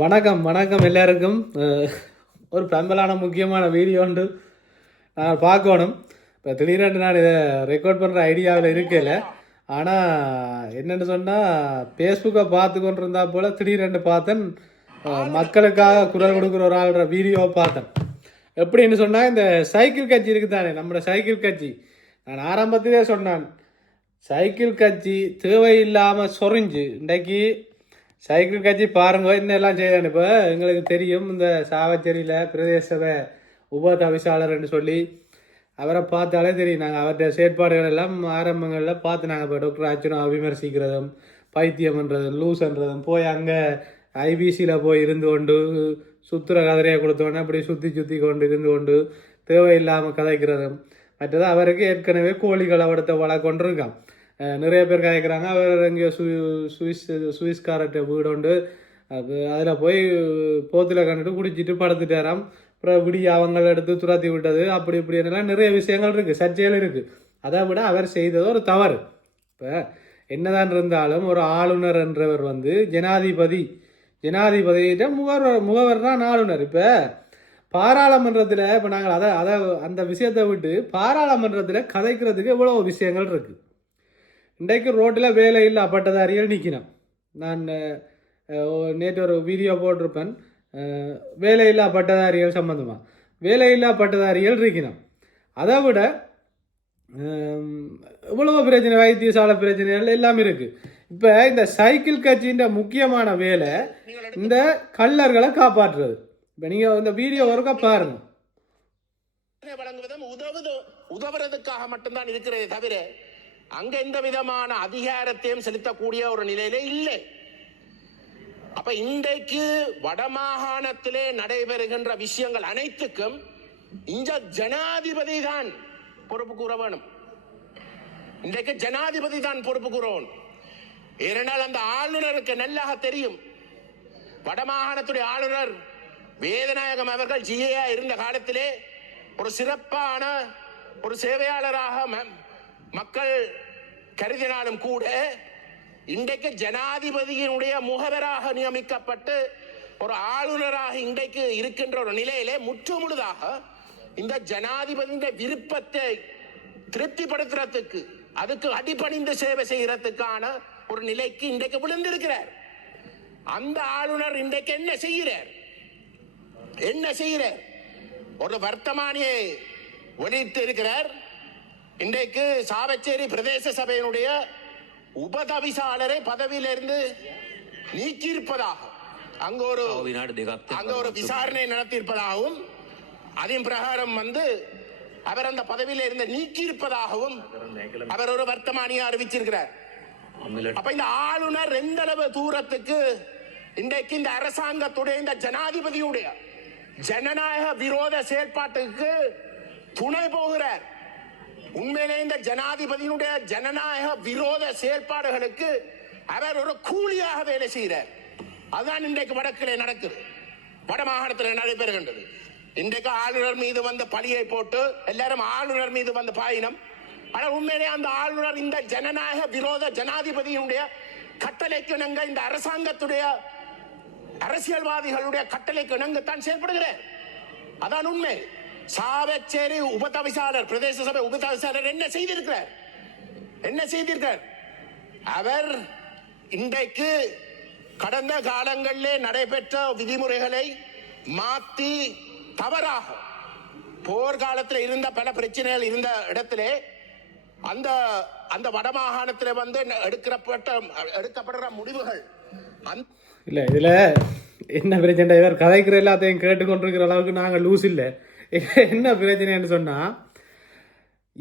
வணக்கம் வணக்கம் எல்லாருக்கும். ஒரு பிரம்பலான முக்கியமான வீடியோ ஒன்று நான் பார்க்கணும். இப்போ திடீரென்று நான் இதை ரெக்கார்ட் பண்ணுற ஐடியாவில் இருக்கல. ஆனால் என்னென்னு சொன்னால் ஃபேஸ்புக்கை பார்த்து கொண்டு இருந்தா போல் திடீரென்று பார்த்தேன், மக்களுக்காக குரல் கொடுக்குற ஒரு ஆள்ற வீடியோவை பார்த்தேன். எப்படின்னு சொன்னால் இந்த சைக்கிள் கட்சி இருக்குது தானே, நம்மளோட சைக்கிள் கட்சி. நான் ஆரம்பத்திலே சொன்னான், சைக்கிள் கட்சி தேவையில்லாமல் சொரிஞ்சு இன்றைக்கு சைக்கிள் கட்சி பாருங்க என்னெல்லாம் செய்யணும். இப்போ எங்களுக்கு தெரியும், இந்த சாவச்சேரியில் பிரதேச உப தவிசாளர்னு சொல்லி அவரை பார்த்தாலே தெரியும். நாங்கள் அவருடைய செயற்பாடுகள் எல்லாம் ஆரம்பங்களில் பார்த்து நாங்கள் இப்போ டாக்டர் அர்ச்சனா விமர்சிக்கிறதும் பைத்தியம்ன்றதும் லூஸ்ன்றதும் போய் அங்கே ஐபிசியில் போய் இருந்து கொண்டு சுற்றுற கதிரையை கொடுத்தோன்னே அப்படி சுற்றி கொண்டு இருந்து கொண்டு தேவையில்லாமல் கதைக்கிறதும். மற்றது அவருக்கு ஏற்கனவே கோழிகள் அவடத்தை வளர்க்கொண்டிருக்கான். நிறைய பேர் கதைக்கிறாங்க, அவர் எங்கேயோ சுவிஸ்காரர்கிட்ட வீடு உண்டு, அது அதில் போய் போத்தில் கண்டுட்டு குடிச்சிட்டு படுத்துட்டாராம். அப்புறம் விடி அவங்களை எடுத்து துரத்தி விட்டது, அப்படி இப்படின்னெல்லாம் நிறைய விஷயங்கள் இருக்குது, சர்ச்சைகள் இருக்குது. அதை விட அவர் செய்தது ஒரு தவறு. இப்போ என்னதான் இருந்தாலும் ஒரு ஆளுநர் என்றவர் ஜனாதிபதியிட்ட முகவர் தான் ஆளுநர். இப்போ பாராளுமன்றத்தில் இப்போ நாங்கள் அதை அந்த விஷயத்தை விட்டு பாராளுமன்றத்தில் கதைக்கிறதுக்கு எவ்வளோ விஷயங்கள் இருக்குது. இன்றைக்கு ரோட்டில் வேலையில்லா பட்டதாரிகள் நிற்கணும். நான் நேற்று ஒரு வீடியோ போட்டிருப்பேன், வேலையில்லா பட்டதாரிகள் சம்மந்தமாக. வேலையில்லா பட்டதாரிகள் இருக்கணும். அதை விட இவ்வளவு பிரச்சனை, வைத்தியசாலை பிரச்சனைகள் எல்லாமே இருக்குது. இப்போ இந்த சைக்கிள் கட்சியின் முக்கியமான வேலை இந்த கள்ளர்களை காப்பாற்றுறது. இப்போ நீங்கள் இந்த வீடியோ ஒருக்கா பாருங்க. உதவுறதுக்காக மட்டும்தான் இருக்கிறதே தவிர அங்க எந்த விதமான அதிகாரத்தையும் செலுத்தக்கூடிய ஒரு நிலையில இல்லை. அப்ப இன்றைக்கு வடமாகாணத்திலே நடைபெறுகின்ற விஷயங்கள் அனைத்துக்கும் இந்த ஜனாதிபதி தான் பொறுப்பு கூற வேணும். இன்றைக்கு ஜனாதிபதி தான் பொறுப்பு கூறணும். ஏனென்றால் அந்த ஆளுநருக்கு நல்லாக தெரியும், வடமாகாணத்துடைய ஆளுநர் வேதநாயகம் அவர்கள் ஜிஏயா இருந்த காலத்திலே ஒரு சிறப்பான ஒரு சேவையாளராக மக்கள் கருதினாலும் கூட இன்றைக்கு ஜனாதிபதியினுடைய முகவராக நியமிக்கப்பட்டு ஒரு ஆளுநராக இன்றைக்கு இருக்கின்ற ஒரு நிலையிலே முற்றுமுழுதாக இந்த ஜனாதிபதியின் விருப்பத்தை திருப்திப்படுத்துறதுக்கு, அதுக்கு அடிபணிந்து சேவை செய்யறதுக்கான ஒரு நிலைக்கு இன்றைக்கு விழுந்திருக்கிறார். அந்த ஆளுநர் இன்றைக்கு என்ன செய்கிறார்? ஒரு வர்த்தமானியை வெளியிட்டு இருக்கிறார். இன்றைக்கு சாவச்சேரி பிரதேச சபையினுடைய உபதவிசாளரை பதவியிலிருந்து நீக்கியிருப்பதாக அங்கு ஒரு விசாரணை நடத்தியிருப்பதாகவும், அதன் பிரகாரம் அவர் அந்த பதவியில இருந்து நீக்கியிருப்பதாகவும் அவர் ஒரு வர்த்தமானியை அறிவிச்சிருக்கிறார். அப்ப இந்த ஆளுநர் எந்த அளவு தூரத்துக்கு இன்றைக்கு இந்த அரசாங்கத்துடைய இந்த ஜனாதிபதியுடைய ஜனநாயக விரோத செயல்பாட்டுக்கு துணை போகிறார். உண்மையிலே இந்த ஜனாதிபதியினுடைய ஜனநாயக விரோத செயல்பாடுகளுக்கு அவர் ஒரு கூலியாக வேலை செய்கிறார். அதுதான் இன்றைக்கு வடக்கிலே நடக்குது, வடமாகாணத்தில் நடைபெறுகின்றது. இன்றைக்கு ஆளுநர் மீது பழியை போட்டு எல்லாரும் ஆளுநர் மீது பாயினம். ஆனால் உண்மையிலே அந்த ஆளுநர் இந்த ஜனநாயக விரோத ஜனாதிபதியினுடைய கட்டளைக்கு இணங்க, இந்த அரசாங்கத்துடைய அரசியல்வாதிகளுடைய கட்டளைக்கு இணங்கத்தான் செயல்படுகிறார். அதான் உண்மை. சாவச்சேரி உபதவிசாளர், பிரதேச சபை உபதவிசாளர் என்ன செய்திருக்கிறார்? அவர் இன்றைக்கு கடந்த காலங்களிலே நடைபெற்ற விதிமுறைகளை மாற்றி தவறாக போர்க்காலத்தில் இருந்த பல பிரச்சனைகள் இருந்த இடத்திலே அந்த வடமாகாணத்தில் எடுக்கப்படுற முடிவுகள் இல்லை. இதில் என்ன பிரச்சனை, இவர் கதைக்கிற எல்லாத்தையும் கேட்டுக்கொண்டிருக்கிற அளவுக்கு நாங்கள் லூஸ் இல்லை. என்ன பிரச்சனைன்னு சொன்னால்,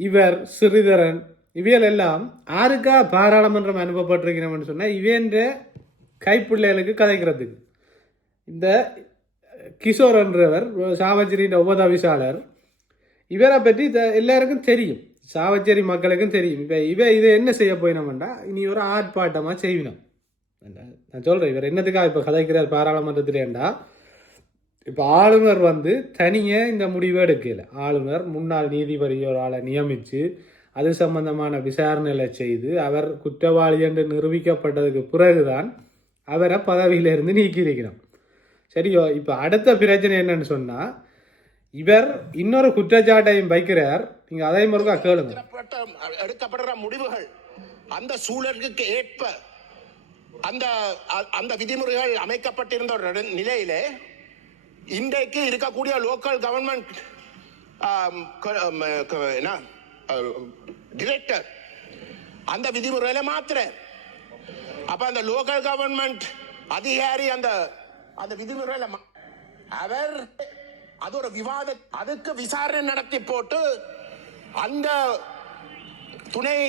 இவர் சிறிதரன் இவைகள் எல்லாம் யாருக்கா பாராளுமன்றம் அனுப்பப்பட்டிருக்கிறோம்னு சொன்னால் இவேன்ற கைப்பிள்ளைகளுக்கு கதைக்கிறதுக்கு. இந்த கிஷோர் என்றவர் சாவச்சேரியின் உபதவிசாளர், இவரை பற்றி எல்லாருக்கும் தெரியும், சாவச்சேரி மக்களுக்கும் தெரியும். இப்போ இதை என்ன செய்ய போயினோம்னா, இனி ஒரு ஆர்ப்பாட்டமாக செய்யணும். நான் சொல்கிறேன், இவர் என்னத்துக்காக இப்போ கதைக்கிறார் பாராளுமன்றத்திலேண்டா, இப்போ ஆளுநர் தனியே இந்த முடிவை எடுக்கல. ஆளுநர் முன்னாள் நீதிபதி ஒரு ஆளை நியமித்து அது சம்பந்தமான விசாரணைகளை செய்து அவர் குற்றவாளி என்று நிரூபிக்கப்பட்டதுக்கு பிறகுதான் அவரை பதவியிலிருந்து நீக்கியிருக்கிறோம். சரியோ? இப்போ அடுத்த பிரச்சனை என்னன்னு சொன்னா, இவர் இன்னொரு குற்றச்சாட்டையும் வைக்கிறார். நீங்க அதை முருகா கேளுங்க. எடுக்கப்படுற முடிவுகள் அந்த சூழலுக்கு ஏற்ப அந்த அந்த விதிமுறைகள் அமைக்கப்பட்டிருந்த ஒரு நிலையிலே இன்றைக்கு இருக்கக்கூடிய லோக்கல் கவர்மெண்ட் டிரெக்டர் அந்த விதிமுறையில மாத்திர அப்ப அந்த லோக்கல் கவர்மெண்ட் அதிகாரி அந்த அந்த விதிமுறையில அவர் அது ஒரு விவாத அதுக்கு விசாரணை நடத்தி போட்டு அந்த துணை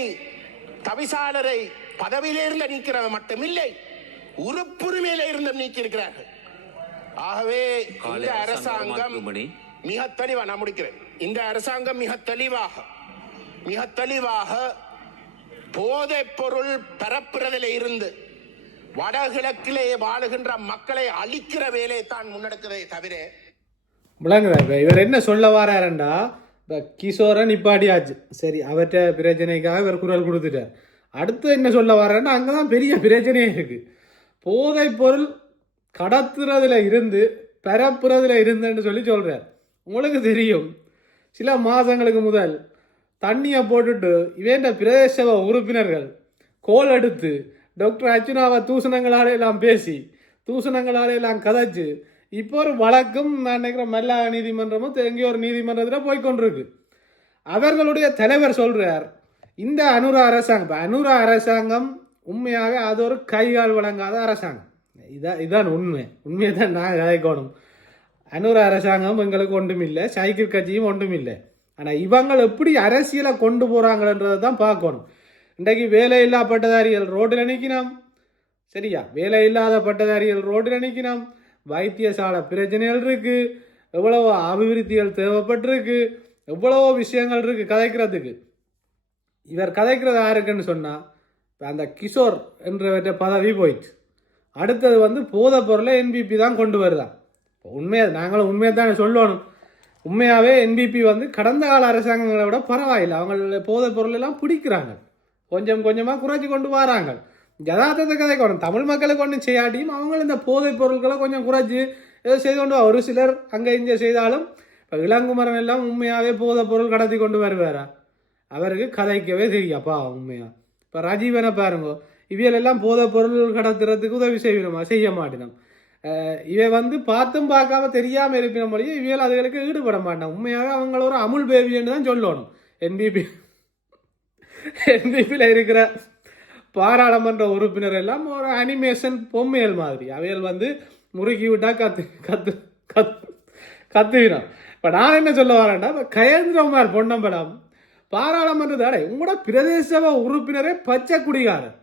தவிசாளரை பதவியிலிருந்து நீக்கிறது மட்டுமில்லை உறுப்புரிமையில இருந்து நீக்கி இருக்கிறார்கள். ஆகவே இந்த அரசாங்கம் மிக தெளிவாக நான் முடிக்கிறேன். இந்த அரசாங்கம் மிக தெளிவாக போதைப் பொருள் பரப்புறதில் இருந்து வடகிழக்கிலே வாழுகின்ற மக்களை அழிக்கிற வேலையை தான் முன்னெடுக்கிறதே தவிர விளங்குதா? இவர் என்ன சொல்ல வராருண்டா, இப்போ கிஷோரை நிப்பாட்டியாச்சு, சரி, அவற்ற பிரச்சனைக்காக இவர் குரல் கொடுத்துட்டார். அடுத்து என்ன சொல்ல வர்றேன்னா, அங்கே தான் பெரிய பிரச்சனையே இருக்குது. போதைப் பொருள் கடத்துறதுல இருந்து பரப்புறதுல இருந்துன்னு சொல்லி சொல்கிறார். உங்களுக்கு தெரியும், சில மாதங்களுக்கு முதல் தண்ணியை போட்டுட்டு இவேண்ட பிரதேச உறுப்பினர்கள் கோல் எடுத்து டாக்டர் அர்ச்சுனாவை தூசணங்களாலையெல்லாம் பேசி தூசணங்களாலையெல்லாம் கதைச்சு இப்போ ஒரு வழக்கும் நான் நினைக்கிறேன் மல்லா நீதிமன்றமும் எங்கேயோ ஒரு நீதிமன்றத்தில் போய்கொண்டிருக்கு. அவர்களுடைய தலைவர் சொல்கிறார், இந்த அனுரா அரசாங்கம் உண்மையாக அது ஒரு கைகால் வழங்காத அரசாங்கம். இதான் உண்மையை தான் நான் கதைக்கணும். அனுரா அரசாங்கம் எங்களுக்கு ஒன்றும் இல்லை, சைக்கிள் கட்சியும் ஒன்றும் இல்லை. ஆனால் இவங்க எப்படி அரசியலை கொண்டு போகிறாங்கன்றதை தான் பார்க்கணும். இன்றைக்கு வேலையில்லா பட்டதாரிகள் ரோட்டில் நிற்கினோம், சரியா? வேலை இல்லாத பட்டதாரிகள் ரோட்டில் நிற்கினோம். வைத்தியசாலை பிரச்சனைகள் இருக்குது, எவ்வளவோ அபிவிருத்திகள் தேவைப்பட்டிருக்கு, எவ்வளவோ விஷயங்கள் இருக்குது கதைக்கிறதுக்கு. இவர் கதைக்கிறது யாருக்குன்னு சொன்னால், இப்போ அந்த கிஷோர் என்ற பதவி போயிடுச்சு. அடுத்தது வந்து போதைப் பொருளை என்பிபி தான் கொண்டு வருதான். நாங்களும் உண்மையை தான் சொல்லணும். உண்மையாகவே என்பிபி வந்து கடந்த கால அரசாங்கங்களை விட பரவாயில்லை. அவங்க போதைப் பொருள் எல்லாம் பிடிக்கிறாங்க, கொஞ்சம் கொஞ்சமாக குறைச்சி கொண்டு வராங்க. யதார்த்தத்தை கதைக்கணும். தமிழ் மக்களுக்கு ஒன்றும் செய்யாட்டியும் அவங்க இந்த போதைப் பொருட்களை கொஞ்சம் குறைச்சி ஏதோ செய்து கொண்டு ஒரு சிலர் அங்கே இங்கே செய்தாலும், இப்போ இளங்குமரன் எல்லாம் உண்மையாகவே போதைப் பொருள் கடத்தி கொண்டு வருவாரா? அவருக்கு கதைக்கவே தெரியாப்பா உண்மையாக. இப்போ ராஜீவனை பாருங்க, இவையெல்லாம் போதைப் பொருள் கடத்துறதுக்கு உதவி செய்ய மாட்டினோம். இவை வந்து பார்த்தும் பார்க்காம தெரியாமல் இருக்கிற மொழியை இவையில் அதுகளுக்கு ஈடுபட மாட்டான். உண்மையாக அவங்கள ஒரு அமுல் பேபின்னு தான் சொல்லணும். என்பிபியில் இருக்கிற பாராளுமன்ற உறுப்பினர் எல்லாம் ஒரு அனிமேஷன் பொம்மையல் மாதிரி. அவைகள் வந்து முறுக்கி விட்டா கத்துவிடும். இப்போ நான் என்ன சொல்ல வரேன்டா, இப்போ கயேந்திரகுமார் பொன்னம்பலம் பாராளுமன்றத்தாடே உங்களோட பிரதேச உறுப்பினரே பச்சை குடிகாரர்.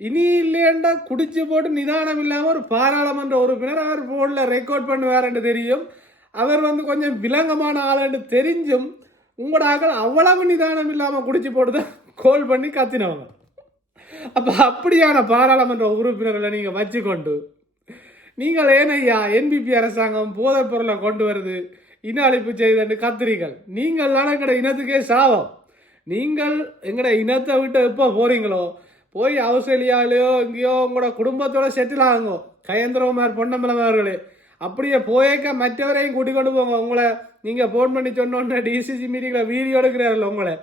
இனி இல்லையண்டா குடிச்சு போட்டு நிதானம் இல்லாமல் ஒரு பாராளுமன்ற உறுப்பினர் அவர் போர்டில் ரெக்கார்ட் பண்ணுவார்ன்னு தெரியும். அவர் வந்து கொஞ்சம் விலங்கமான ஆளுன்னு தெரிஞ்சும் உங்களோட ஆக்கள் அவ்வளவு நிதானம் இல்லாமல் குடிச்சு போட்டு தான் கோல் பண்ணி கத்தினவங்க. அப்போ அப்படியான பாராளுமன்ற உறுப்பினர்களை நீங்கள் வச்சுக்கொண்டு நீங்கள் ஏனையா என்பிபி அரசாங்கம் போதைப் பொருளை கொண்டு வருது, இன அழிப்பு செய்தன்னு கத்துறீங்கள். நீங்கள் எங்கட இனத்துக்கே சாவம். நீங்கள் எங்கட இனத்தை விட்டு எப்போ போறீங்களோ போய் ஆஸ்திரேலியாவிலையோ எங்கேயோ உங்களோட குடும்பத்தோட செட்டில் ஆகுங்க. கயேந்திரகுமார் பொன்னம்பலம் அவர்களே அப்படியே போயக்க மற்றவரையும் கூட்டிக் கொண்டு போங்க. உங்களை நீங்கள் ஃபோன் பண்ணி சொன்னோன்னே டிசிசி மீட்டிங்கில் வீடியோ எடுக்கிறார்கள், உங்களை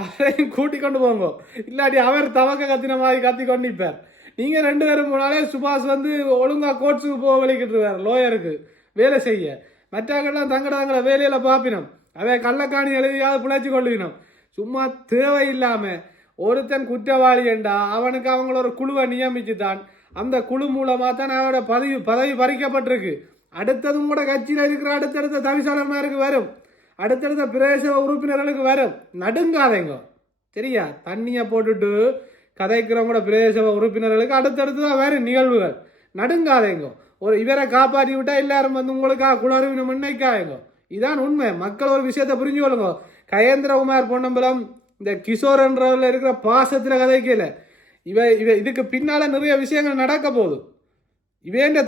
அவரையும் கூட்டிக் கொண்டு போங்க. இல்லாட்டி அவர் தவக்க கத்தின மாதிரி கத்தி கொண்டு நிற்பார். நீங்கள் 2 பேரும் போனாலே சுபாஷ் வந்து ஒழுங்காக கோர்ட்ஸுக்கு போக வலிக்கிட்டுருவார், லோயருக்கு வேலை செய்ய. மற்றவங்கெல்லாம் தங்கட வேலையில் பார்ப்பினோம். அவை கள்ளக்காணி எழுதியாவது பிழைச்சி கொள்ளினோம். சும்மா தேவையில்லாமல் ஒருத்தன் குற்றவாளி என்றா அவனுக்கு அவங்கள ஒரு குழுவை நியமிச்சு தான் அந்த குழு மூலமாக தான் அவரோட பதவி பறிக்கப்பட்டிருக்கு. அடுத்ததும் கூட கட்சியில் இருக்கிற அடுத்தடுத்த தவிசாளர்மாருக்கு வரும், அடுத்தடுத்த பிரதேச உறுப்பினர்களுக்கு வரும். நடுங்காதேங்க, சரியா? தண்ணியை போட்டுட்டு கதைக்கிறவங்களோட பிரதேச உறுப்பினர்களுக்கு அடுத்தடுத்து தான் வேறு நிகழ்வுகள். நடுங்காதேங்க. ஒரு இவரை காப்பாற்றி விட்டால் எல்லாரும் வந்து உங்களுக்காக குளறுவினம் முன்னைக்காயங்க. இதான் உண்மை. மக்கள் ஒரு விஷயத்தை புரிஞ்சு கொள்ளுங்க. கயேந்திரகுமார் பொன்னம்பலம் இந்த கிஷோர் என்றவர்கள் இருக்கிற பாசத்தில் கதைக்கல. இதுக்கு பின்னால் நிறைய விஷயங்கள் நடக்க போகுது. இவேண்ட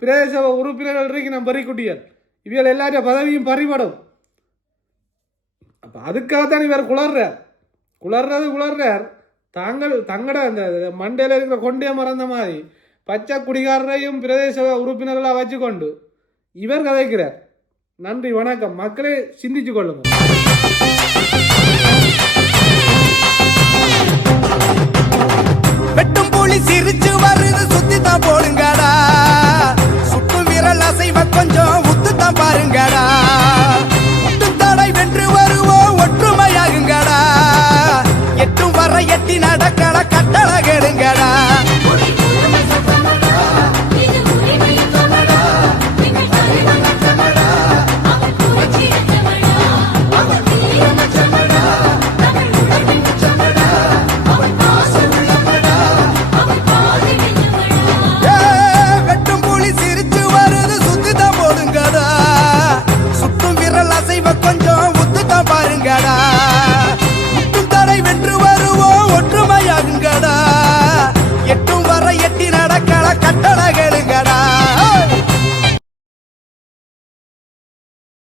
பிரதேச உறுப்பினர்கள் இருக்கு நம்ம பறிக்குட்டியல், இவைகள் எல்லாரும் பதவியும் பறிபடும். அப்போ அதுக்காகத்தான் இவர் குளர்றார். தங்களோட அந்த மண்டையில் இருக்கிற கொண்டே மறந்த மாதிரி பச்சை குடிகாரரையும் பிரதேச உறுப்பினர்களாக வச்சுக்கொண்டு இவர் கதைக்கிறார். நன்றி, வணக்கம். மக்களே சிந்திச்சு கொள்ளுங்க. வெட்டும் புலி சிரிச்சு வருது, சுத்தி தான் போடுங்கடா. சுட்டு விரல் அசைவ கொஞ்சம்